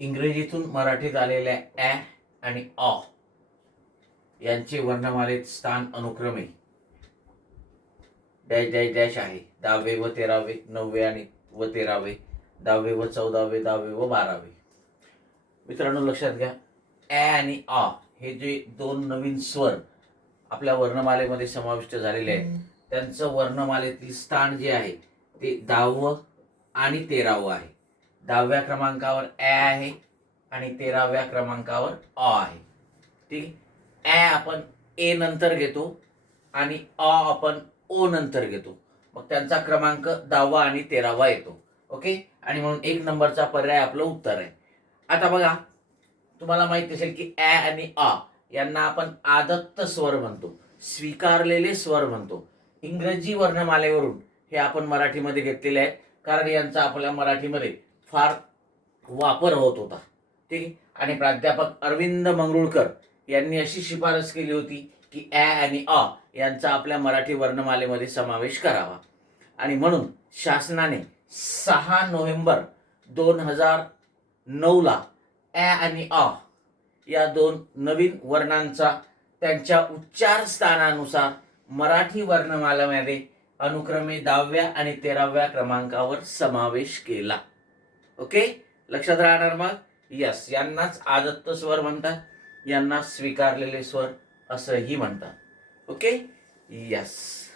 इंग्रजीतून मराठीत आलेल्या ॲ आणि अ यांचे वर्णमालेत स्थान अनुक्रमे. डॅश डॅश डॅश आहे. दहावे व तेरावे नववे आणि व तेरावे. दहावे व चौदावे दहावे व बारावे. मित्रांनो लक्षात घ्या. ॲ आणि आ हे जे दोन नवीन स्वर आपल्या वर्णमालेमध्ये समाविष्ट झालेले आहेत त्यांचं वर्णमालेतील स्थान जे आहे ते दहावं आणि तेरावं आहे. दहाव्या क्रमांकावर ॲ आहे आणि तेराव्या क्रमांकावर अ आहे. ठीक आहे? ॲ आपण ए नंतर घेतो आणि अ आपण ओ नंतर घेतो. मग त्यांचा क्रमांक दहावा आणि तेरावा येतो. ओके? आणि म्हणून एक नंबरचा पर्याय आपलं उत्तर आहे. आता बघा तुम्हाला माहीत असेल की ॲ आणि अ यांना आपण आदत्त स्वर म्हणतो. स्वीकारलेले स्वर म्हणतो. इंग्रजी वर्णमालेवरून हे आपण मराठीमध्ये घेतलेले आहेत. कारण यांचा आपल्या मराठीमध्ये फार वापर होत होता. ठीक आणि प्राध्यापक अरविंद मंगरुळकर यांनी अशी शिफारस केली होती की ॲ आणि अ यांचा आपल्या मराठी वर्णमालेमध्ये समावेश करावा. आणि म्हणून शासनाने सहा नोव्हेंबर दोन हजार नऊला ॲ आणि अ या दोन नवीन वर्णांचा त्यांच्या उच्चार स्थानानुसार मराठी वर्णमालामध्ये अनुक्रमे दहाव्या आणि तेराव्या क्रमांकावर समावेश केला. ओके? लक्षात राहणार मग? यस यांनाच आदत्त स्वर म्हणतात. यांना स्वीकारलेले स्वर असंही म्हणतात. ओके? यस